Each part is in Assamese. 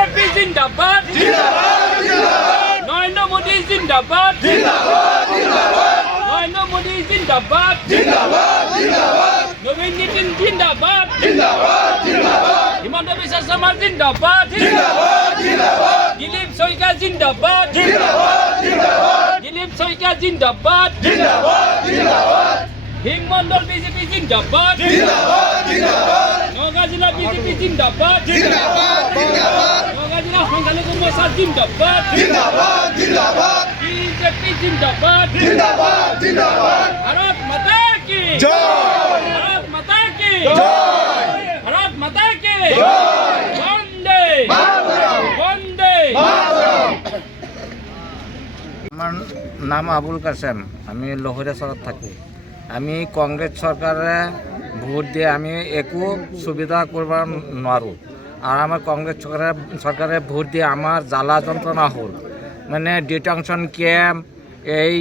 বিজেপি জিন্দাবাদ নরেন্দ্র মোদী জিন্দাবাদ নরেন্দ্র মোদী জিন্দাবাদ নবীন নীতিন জিন্দাবাদ হিমন্ত বিশ্ব শর্মা জিন্দাবাদ দিলীপ শইকীয়া জিন্দাবাদ দিলীপ শইকীয়া জিন্দাবাদ হিমমণ্ডল বিজেপি জিন্দাবাদ নগাঁও জিলা বিজেপি জিন্দাবাদ নগাঁও জিলা সংখ্যালঘু মৰ্চা জিন্দাবাদ বিজেপি জিন্দাবাদ ভাৰত মাতা কি ভাৰত মাতা কি ভাৰত মাতা কি বন্দে বন্দে। আমার নাম আবুল কাসেম, আমি লহরেশ্বরত থাকি। আমি কংগ্রেস সরকারে ভোট দিয়ে আমি একো সুবিধা করব নোৱাৰোঁ। আর আমার কংগ্রেস সরকারে ভোট দিয়ে আমার জ্বালা যন্ত্রণা হল, মানে ডিটেনশন ক্যাম্প, এই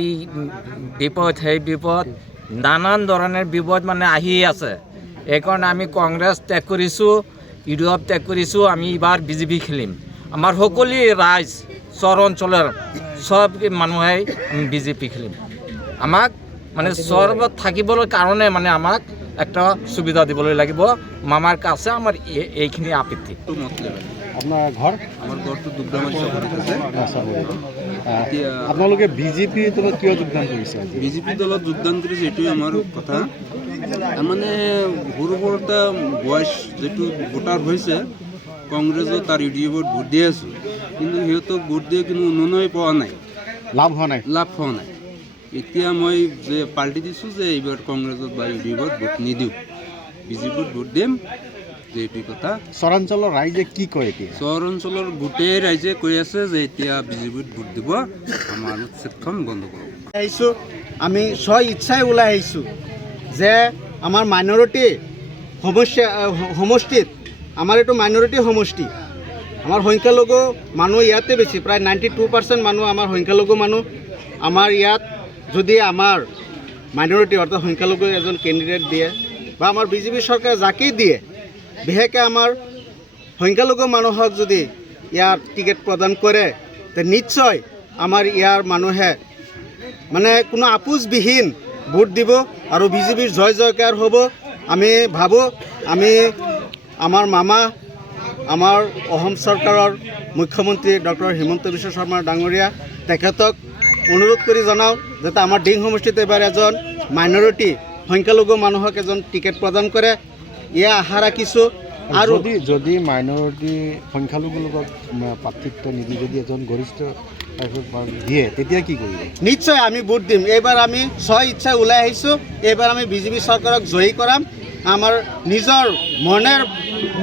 বিপদ সেই বিপদ, নানান ধরনের বিপদ মানে আহি আছে। এই কারণে আমি কংগ্রেস ত্যাগ কৰিছোঁ, ইউডিএফ ত্যাগ কৰিছোঁ। আমি এবাৰ বিজেপি খেলিম। আমাৰ সকলো ৰাইজ চৰ অঞ্চলেৰ সব মানুহে আমি বিজেপি খেলিম। আমাক মানে চৰত থাকিবলৈ কাৰণে মানে আমাক একটা সুবিধা দিবলৈ লাগিব। মামাৰ কাছে আমাৰ এইখিনি আপত্তি। আপোনাৰ ঘৰ? আমাৰ ঘৰটো দুগ্ধামাৰি চাকৰিত আছে। আপোনালোকে বিজেপি দলত কিয় যোগদান কৰিছে? বিজেপি দলত যোগদান কৰিছে এইটোৱে আমাৰ কথা। তাৰমানে সৰু সৰুটা বয়স যিটো ভোটাৰ হৈছে কংগ্ৰেছত তাৰ ইউডিএফত ভোট দি আছোঁ, কিন্তু সিহঁতক ভোট দিয়ে কিন্তু উন্নয়ন পোৱা নাই, লাভ হোৱা নাই। এতিয়া মই যে পাৰ্টি দিছোঁ যে এইবাৰ কংগ্ৰেছত বা ইউডিএফত ভোট নিদিওঁ, বিজেপিত ভোট দিম, যে এইটো কথা। চৰাঞ্চলৰ ৰাইজে কি কয় এতিয়া? চহৰ অঞ্চলৰ গোটেই ৰাইজে কৈ আছে যে এতিয়া বিজেপিত ভোট দিব, আমাৰ উচ্ছেদখন বন্ধ কৰক। আহিছোঁ, আমি স্ব ইচ্ছাই ওলাই আহিছোঁ যে আমাৰ মাইনৰিটি সমষ্টিত, আমাৰ এইটো মাইনৰিটি সমষ্টি, আমাৰ সংখ্যালঘু মানুহ ইয়াতে বেছি, প্ৰায় 92% মানুহ আমাৰ সংখ্যালঘু মানুহ। আমাৰ ইয়াত যদি আমাৰ মাইনৰিটি অৰ্থাৎ সংখ্যালঘু এজন কেণ্ডিডেট দিয়ে বা আমাৰ বিজেপি চৰকাৰে যাকেই দিয়ে, বিশেষকৈ আমাৰ সংখ্যালঘু মানুহক যদি ইয়াত টিকেট প্ৰদান কৰে, তে নিশ্চয় আমাৰ ইয়াৰ মানুহে মানে কোনো আপোচবিহীন ভোট দিব আৰু বিজেপিৰ জয় জয়কাৰ হ'ব। আমি ভাবোঁ, আমি আমাৰ মামা, আমাৰ অসম চৰকাৰৰ মুখ্যমন্ত্ৰী ডক্টৰ হিমন্ত বিশ্ব শৰ্মা ডাঙৰীয়া, তেখেতক অনুৰোধ কৰি জনাওঁ যাতে আমাৰ ডিং সমষ্টিত এবাৰ এজন মাইনৰিটি সংখ্যালঘু মানুহক এজন টিকেট প্ৰদান কৰে, এয়া আশা ৰাখিছোঁ। আৰু যদি মাইনৰিটি সংখ্যালঘুৰ লগত পাৰ্থক্য নিদি যদি এজন গৰিষ্ঠ দিয়ে, তেতিয়া কি কৰিব? নিশ্চয় আমি ভোট দিম। এইবাৰ আমি স্ব ইচ্ছা ওলাই আহিছোঁ, এইবাৰ আমি বিজেপি চৰকাৰক জয়ী কৰাম। আমাৰ নিজৰ মনৰ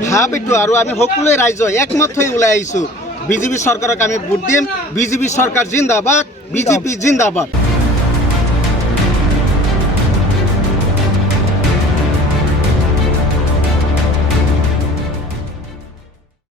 ভাৱ এইটো, আৰু আমি সকলোৱে ৰাইজ একমত হৈ ওলাই আহিছোঁ, বিজেপি চৰকাৰক আমি ভোট দিম। বিজেপি চৰকাৰ জিন্দাবাদ, বিজেপি জিন্দাবাদ।